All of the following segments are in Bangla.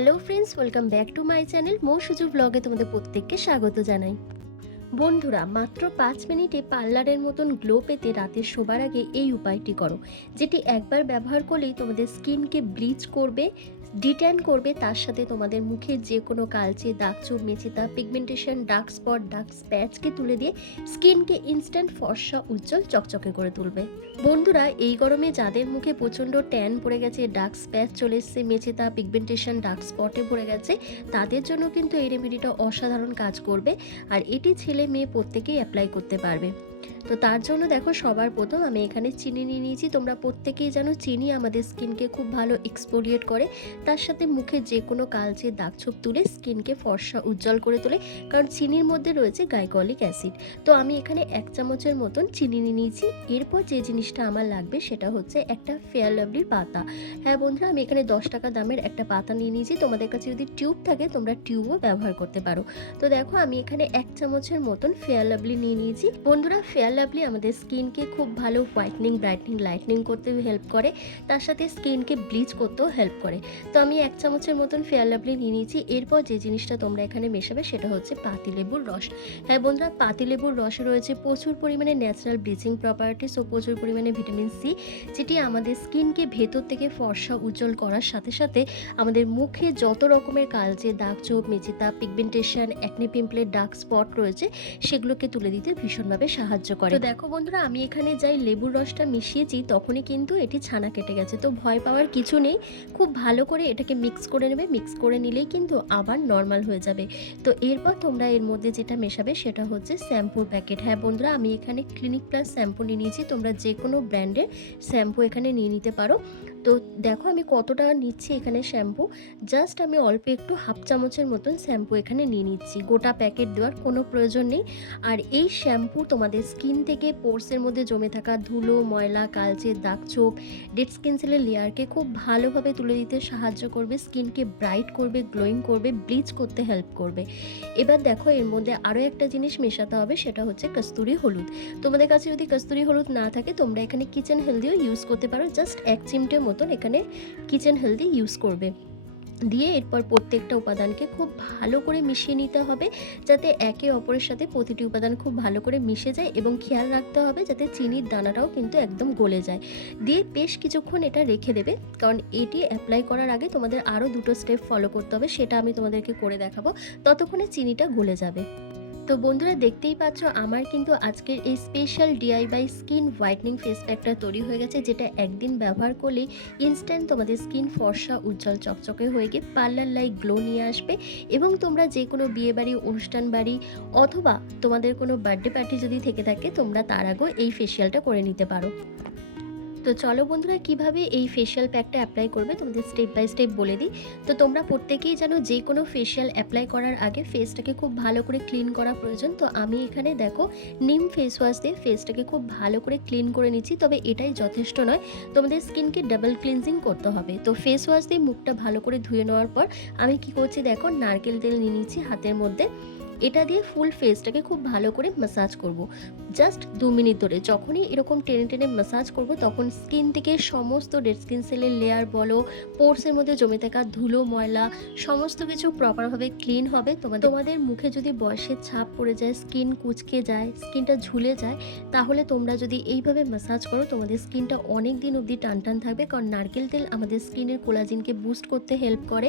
Hello friends, welcome back to my channel Mou Suju ব্লগে তোমাদের প্রত্যেককে স্বাগত জানাই। বন্ধুরা, মাত্র 5 মিনিটে পার্লারের মতন গ্লো পেতে রাতে শোবার আগে এই উপায়টি করো, যেটি একবার ব্যবহার করলেই তোমাদের স্কিনকে ব্লিচ করবে, ডিট্যান করবে, তার সাথে তোমাদের মুখের যে কোনো কালচে দাগচোপ, মেচেতা, পিগমেন্টেশন, ডার্ক স্পট, ডার্ক স্প্যাচকে তুলে দিয়ে স্কিনকে ইনস্ট্যান্ট ফর্সা, উজ্জ্বল, চকচকে করে তুলবে। বন্ধুরা, এই গরমে যাদের মুখে প্রচণ্ড ট্যান পড়ে গেছে, ডার্ক স্প্যাচ চলে এসছে, মেচেতা, পিগমেন্টেশন, ডার্ক স্পটে পড়ে গেছে, তাদের জন্য কিন্তু এই রেমেডিটা অসাধারণ কাজ করবে। আর এটি ছেলে মেয়ে প্রত্যেকেই অ্যাপ্লাই করতে পারবে। তো তার জন্য দেখো, সবার প্রথম আমি এখানে চিনি নিয়ে নিয়েছি। তোমরা প্রত্যেকেই জানো চিনি আমাদের স্কিনকে খুব ভালো এক্সফোলিয়েট করে, তার সাথে মুখে যে কোনো কালচে দাগছোপ তুলে স্কিনকে ফর্সা, উজ্জ্বল করে তোলে, কারণ চিনির মধ্যে রয়েছে গ্লাইকলিক অ্যাসিড। তো আমি এখানে 1 চামচের মতন চিনি নিয়ে নিয়েছি। এরপর যে জিনিসটা আমার লাগবে সেটা হচ্ছে একটা ফেয়ার লাভলির পাতা। হ্যাঁ বন্ধুরা, আমি এখানে 10 টাকা দামের একটা পাতা নিয়ে নিয়েছি। তোমাদের কাছে যদি টিউব থাকে তোমরা টিউবও ব্যবহার করতে পারো। তো দেখো, আমি এখানে 1 চামচের মতন ফেয়ার লাভলি নিয়ে নিয়েছি। বন্ধুরা, ফেয়ার লাভলি আমাদের স্কিনকে খুব ভালো হোয়াইটনিং, ব্রাইটনিং, লাইটনিং করতে হেল্প করে, তার সাথে স্কিনকে ব্লিচ করতেও হেল্প করে। তো আমি 1 চামচের মতন ফেয়ার লাভলি নিয়ে নিয়েছি। এরপর যে জিনিসটা তোমরা এখানে মেশাবে সেটা হচ্ছে পাতিলেবুর রস। হ্যাঁ বন্ধুরা, পাতিলেবুর রসে রয়েছে প্রচুর পরিমাণে ন্যাচারাল ব্লিচিং প্রপার্টিস ও প্রচুর পরিমাণে ভিটামিন সি, যেটি আমাদের স্কিনকে ভেতর থেকে ফর্সা, উজ্জ্বল করার সাথে সাথে আমাদের মুখে যত রকমের কালচে দাগছোপ, মেচেতা, পিগমেন্টেশন, অ্যাকনে পিম্পলের ডার্ক স্পট রয়েছে সেগুলোকে তুলে দিতে ভীষণভাবে সাহায্য করে। তো দেখো বন্ধুরা, আমি এখানে যাই লেবুর রসটা মিশিয়েছি তখনই কিন্তু এটি ছানা কেটে গেছে। তো ভয় পাওয়ার কিছু নেই, খুব ভালো করে এটাকে মিক্স করে নেবে। মিক্স করে নিলেই কিন্তু আবার নর্মাল হয়ে যাবে। তো এরপর তোমরা এর মধ্যে যেটা মেশাবে সেটা হচ্ছে শ্যাম্পুর প্যাকেট। হ্যাঁ বন্ধুরা, আমি এখানে ক্লিনিক প্লাস শ্যাম্পু নিয়ে নিয়েছি। তোমরা যে কোনো ব্র্যান্ডের শ্যাম্পু এখানে নিয়ে নিতে পারো। তো দেখো আমি কতটা নিচ্ছি এখানে শ্যাম্পু, জাস্ট আমি অল্প একটু 1/2 চামচের মতন শ্যাম্পু এখানে নিয়ে নিচ্ছি। গোটা প্যাকেট দেওয়ার কোনো প্রয়োজন নেই। আর এই শ্যাম্পু তোমাদের স্কিন থেকে পোরসের মধ্যে জমে থাকা ধুলো, ময়লা, কালচে দাগছোপ, ডেড স্কিন সেলের লেয়ারকে খুব ভালোভাবে তুলে দিতে সাহায্য করবে, স্কিনকে ব্রাইট করবে, গ্লোয়িং করবে, ব্লিচ করতে হেল্প করবে। এবার দেখো, এর মধ্যে আরও একটা জিনিস মেশাতে হবে, সেটা হচ্ছে কস্তুরি হলুদ। তোমাদের কাছে যদি কস্তুরি হলুদ না থাকে তোমরা এখানে কিচেন হেলদিও ইউজ করতে পারো। জাস্ট 1 চিমটে মতন এখানে কিচেন হেলদি ইউজ করবে। দিয়ে এরপর প্রত্যেকটা উপাদানকে খুব ভালো করে মিশিয়ে নিতে হবে, যাতে একে অপরের সাথে প্রতিটি উপাদান খুব ভালো করে মিশে যায়, এবং খেয়াল রাখতে হবে যাতে চিনির দানাটাও কিন্তু একদম গলে যায়। দিয়ে বেশ কিছুক্ষণ এটা রেখে দেবে, কারণ এটি অ্যাপ্লাই করার আগে তোমাদের আরও 2টো স্টেপ ফলো করতে হবে, সেটা আমি তোমাদেরকে করে দেখাবো। ততক্ষণে চিনিটা গলে যাবে। তো বন্ধুরা, দেখতেই পাচ্ছ আমার কিন্তু আজকের এই special DIY skin whitening face প্যাকটা তৈরি হয়ে গেছে, যেটা একদিন ব্যবহার করলেই ইনস্ট্যান্ট তোমাদের স্কিন ফর্সা, উজ্জ্বল, চকচকে হয়ে গিয়ে পার্লার লাইক গ্লো নিয়ে আসবে। এবং তোমরা যে কোনো বিয়েবাড়ি, অনুষ্ঠান বাড়ি অথবা তোমাদের কোনো বার্থডে পার্টি যদি থেকে থাকে, তোমরা তার আগেও এই ফেসিয়ালটা করে নিতে পারো। তো চলো বন্ধুরা, কিভাবে এই ফেশিয়াল প্যাকটা অ্যাপ্লাই করবে তোমাদের স্টেপ বাই স্টেপ বলে দিই। তো তোমরা প্রত্যেকেই জানো যে কোনো ফেশিয়াল অ্যাপ্লাই করার আগে ফেসটাকে খুব ভালো করে ক্লিন করা প্রয়োজন। তো আমি এখানে দেখো নিম ফেস ওয়াশ দিয়ে ফেসটাকে খুব ভালো করে ক্লিন করে নিচ্ছি। তবে এটাই যথেষ্ট নয়, তোমাদের স্কিনকে ডাবল ক্লিনজিং করতে হবে। তো ফেস ওয়াশ দিয়ে মুখটা ভালো করে ধুয়ে নেওয়ার পর আমি কি করছি দেখো, নারকেল তেল নিয়ে নিচ্ছি হাতের মধ্যে। এটা দিয়ে ফুল ফেসটাকে খুব ভালো করে ম্যাসাজ করব, জাস্ট 2 মিনিট ধরে। যখনই এরকম টেনে টেনে ম্যাসাজ করব তখন স্কিন থেকে সমস্ত ডেড স্কিন সেলের লেয়ার বলো, পোরসের মধ্যে জমে থাকা ধুলো, ময়লা সমস্ত কিছু প্রপারভাবে ক্লিন হবে। তোমাদের মুখে যদি বয়সের ছাপ পড়ে যায়, স্কিন কুচকে যায়, স্কিনটা ঝুলে যায়, তাহলে তোমরা যদি এইভাবে ম্যাসাজ করো তোমাদের স্কিনটা অনেক দিন অবধি টান টান থাকবে। কারণ নারকেল তেল আমাদের স্কিনের কোলাজিনকে বুস্ট করতে হেল্প করে,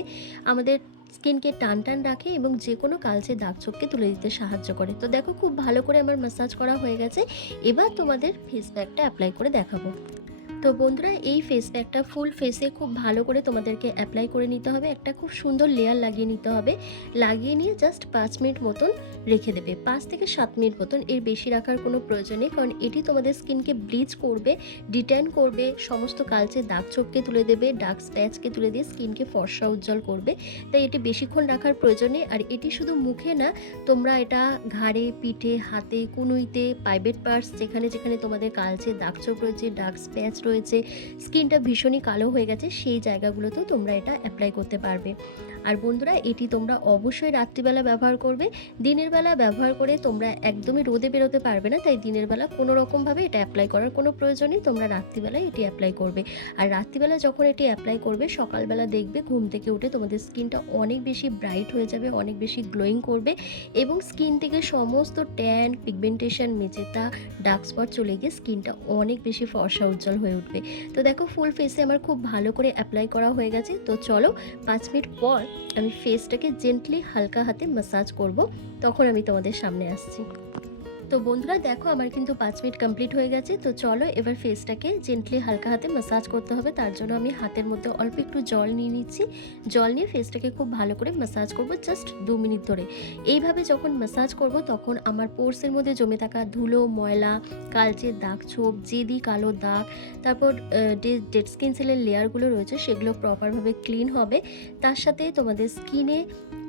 আমাদের স্কিনকে টান টান রাখে এবং যে কোনো কালচে দাগছোপকে তুলে দিতে সাহায্য করে। তো দেখো, খুব ভালো করে আমার ম্যাসাজ করা হয়ে গেছে। এবার তোমাদের ফেস প্যাকটা অ্যাপ্লাই করে দেখাবো। তো বন্ধুরা, এই ফেস প্যাকটা ফুল ফেসে খুব ভালো করে তোমাদেরকে অ্যাপ্লাই করে নিতে হবে। একটা খুব সুন্দর লেয়ার লাগিয়ে নিতে হবে। লাগিয়ে নিয়ে জাস্ট 5 মিনিট মতন রেখে দেবে, 5 থেকে 7 মিনিট মতন, এর বেশি রাখার কোনো প্রয়োজন নেই। কারণ এটি তোমাদের স্কিনকে ব্লিচ করবে, ডিট্যান করবে, সমস্ত কালচে দাগছোপকে তুলে দেবে, ডার্ক স্প্যাচকে তুলে দিয়ে স্কিনকে ফর্সা, উজ্জ্বল করবে। তাই এটি বেশিক্ষণ রাখার প্রয়োজন নেই। আর এটি শুধু মুখে না, তোমরা এটা ঘাড়ে, পিঠে, হাতে, কনুইতে, প্রাইভেট পার্টস যেখানে যেখানে তোমাদের কালচে দাগছোপ রয়েছে, ডার্ক স্প্যাচ রয়েছে, রয়েছে, স্কিনটা ভীষণই কালো হয়ে গেছে, সেই জায়গাগুলোতেও তোমরা এটা অ্যাপ্লাই করতে পারবে। আর বন্ধুরা, এটি তোমরা অবশ্যই রাত্রিবেলা ব্যবহার করবে। দিনের বেলা ব্যবহার করে তোমরা একদমই রোদে বেরোতে পারবে না, তাই দিনের বেলা কোনো রকমভাবে এটা অ্যাপ্লাই করার কোনো প্রয়োজন নেই। তোমরা রাত্রিবেলায় এটি অ্যাপ্লাই করবে। আর রাত্রিবেলা যখন এটি অ্যাপ্লাই করবে, সকালবেলা দেখবে ঘুম থেকে উঠে তোমাদের স্কিনটা অনেক বেশি ব্রাইট হয়ে যাবে, অনেক বেশি গ্লোয়িং করবে এবং স্কিন থেকে সমস্ত ট্যান, পিগমেন্টেশন, মেচেতা, ডার্ক স্পট চলে গিয়ে স্কিনটা অনেক বেশি ফর্সা উজ্জ্বল হয়ে উঠবে। তো দেখো, ফুল ফেসে আমার খুব ভালো করে অ্যাপ্লাই করা হয়ে গেছে। তো চলো 5 মিনিট পর আমি ফেসটাকে জেন্টলি হালকা হাতে ম্যাসাজ করব, তখন আমি তোমাদের সামনে আসছি। তো বন্ধুরা দেখো, আমার কিন্তু 5 মিনিট কমপ্লিট হয়ে গেছে। তো চলো এবার ফেসটাকে জেন্টলি হালকা হাতে ম্যাসাজ করতে হবে। তার জন্য আমি হাতের মধ্যে অল্প একটু জল নিয়ে নিচ্ছি। জল নিয়ে ফেসটাকে খুব ভালো করে ম্যাসাজ করব, জাস্ট 2 মিনিট ধরে। এইভাবে যখন ম্যাসাজ করব, তখন আমার পোর্সের মধ্যে জমে থাকা ধুলো, ময়লা, কালচে দাগ ছোপ, জেদি কালো দাগ, তারপর ডেড স্কিন সেলের লেয়ারগুলো রয়েছে, সেগুলো প্রপারভাবে ক্লিন হবে। তার সাথে তোমাদের স্কিনে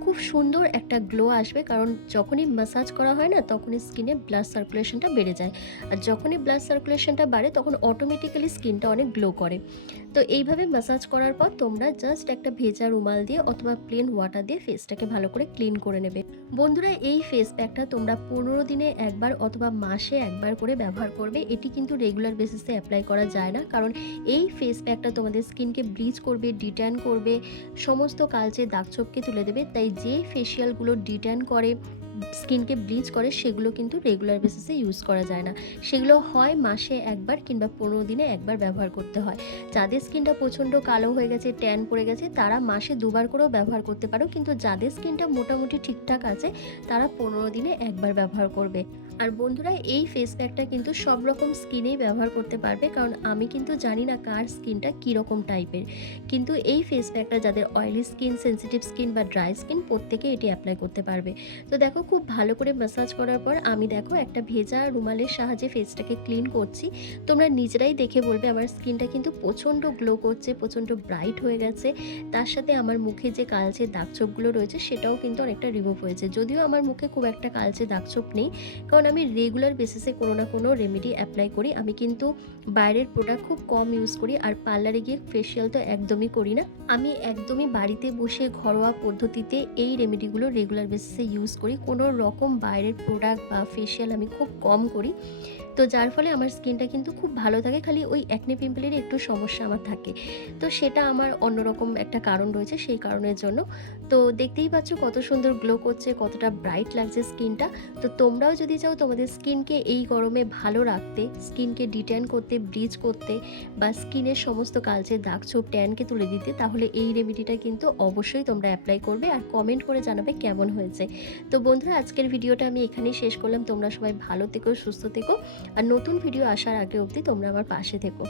খুব সুন্দর একটা গ্লো আসবে, কারণ যখনই ম্যাসাজ করা হয় না, তখনই স্কিনে ব্লাড সার্কুলেশনটা বেড়ে যায়। আর যখনই ব্লাড সার্কুলেশনটা বাড়ে, তখন অটোমেটিক্যালি স্কিনটা অনেক গ্লো করে। তো এইভাবে ম্যাসাজ করার পর তোমরা জাস্ট একটা ভেজা রুমাল দিয়ে অথবা প্লেন ওয়াটার দিয়ে ফেসটাকে ভালো করে ক্লিন করে নেবে। বন্ধুরা, এই ফেস প্যাকটা তোমরা 15 দিনে একবার অথবা মাসে একবার করে ব্যবহার করবে। এটি কিন্তু রেগুলার বেসিসে অ্যাপ্লাই করা যায় না, কারণ এই ফেস প্যাকটা তোমাদের স্কিনকে ব্লিচ করবে, ডিট্যান করবে, সমস্ত কালচে দাগছোপকে তুলে দেবে। তাই যে ফেসিয়ালগুলো ডিট্যান করে, স্কিনকে ব্লিচ করে, সেগুলো কিন্তু রেগুলার বেসিসে ইউজ করা যায় না। সেগুলো হয় মাসে একবার কিংবা 15 দিনে একবার ব্যবহার করতে হয়। যাদের স্কিনটা প্রচণ্ড কালো হয়ে গেছে, ট্যান পড়ে গেছে, তারা মাসে 2 বার করেও ব্যবহার করতে পারো, কিন্তু যাদের স্কিনটা মোটামুটি ঠিকঠাক আছে, তারা 15 দিনে একবার ব্যবহার করবে। আর বন্ধুরা, এই ফেস প্যাকটা কিন্তু সব রকম স্কিনেই ব্যবহার করতে পারবে, কারণ আমি কিন্তু জানি না কার স্কিনটা কীরকম টাইপের, কিন্তু এই ফেস প্যাকটা যাদের অয়েলি স্কিন, সেন্সিটিভ স্কিন বা ড্রাই স্কিন, প্রত্যেকে এটি অ্যাপ্লাই করতে পারবে। তো দেখো, খুব ভালো করে ম্যাসাজ করার পর আমি দেখো একটা ভেজা রুমালের সাহায্যে ফেসটাকে ক্লিন করছি। তোমরা নিজেরাই দেখে বলবে আমার স্কিনটা কিন্তু প্রচণ্ড গ্লো করছে, প্রচণ্ড ব্রাইট হয়ে গেছে। তার সাথে আমার মুখে যে কালচে দাগছোপগুলো রয়েছে, সেটাও কিন্তু অনেকটা রিমুভ হয়েছে। যদিও আমার মুখে খুব একটা কালচে দাগছোপ নেই, কারণ আমি রেগুলার বেসিসে কোনো না কোনো রেমেডি অ্যাপ্লাই করি। আমি কিন্তু বাইরের প্রোডাক্ট খুব কম ইউজ করি, আর পার্লারে গিয়ে ফেসিয়াল তো একদমই করি না। আমি একদমই বাড়িতে বসে ঘরোয়া পদ্ধতিতে এই রেমেডিগুলো রেগুলার বেসিসে ইউজ করি। কোনো রকম বাইরের প্রোডাক্ট বা ফেসিয়াল আমি খুব কম করি। তো যার ফলে আমার স্কিনটা কিন্তু খুব ভালো থাকে। খালি ওই অ্যাকনে পিম্পলের একটু সমস্যা আমার থাকে, তো সেটা আমার অন্যরকম একটা কারণ রয়েছে, সেই কারণের জন্য। তো দেখতেই পাচ্ছ কত সুন্দর গ্লো করছে, কতটা ব্রাইট লাগছে স্কিনটা। তো তোমরাও যদি চাও তোমাদের স্কিনকে এই গরমে ভালো রাখতে, স্কিনকে ডিট্যান করতে, ব্লিচ করতে, বা স্কিনের সমস্ত কালচে দাগ ছোপ, ট্যানকে তুলে দিতে, তাহলে এই রেমেডিটা কিন্তু অবশ্যই তোমরা অ্যাপ্লাই করবে আর কমেন্ট করে জানাবে কেমন হয়েছে। তো বন্ধুরা, আজকের ভিডিওটা আমি এখানেই শেষ করলাম। তোমরা সবাই ভালো থেকো, সুস্থ থেকো, আর নতুন ভিডিও আসার আগে অবধি তোমরা আমার পাশে থেকো।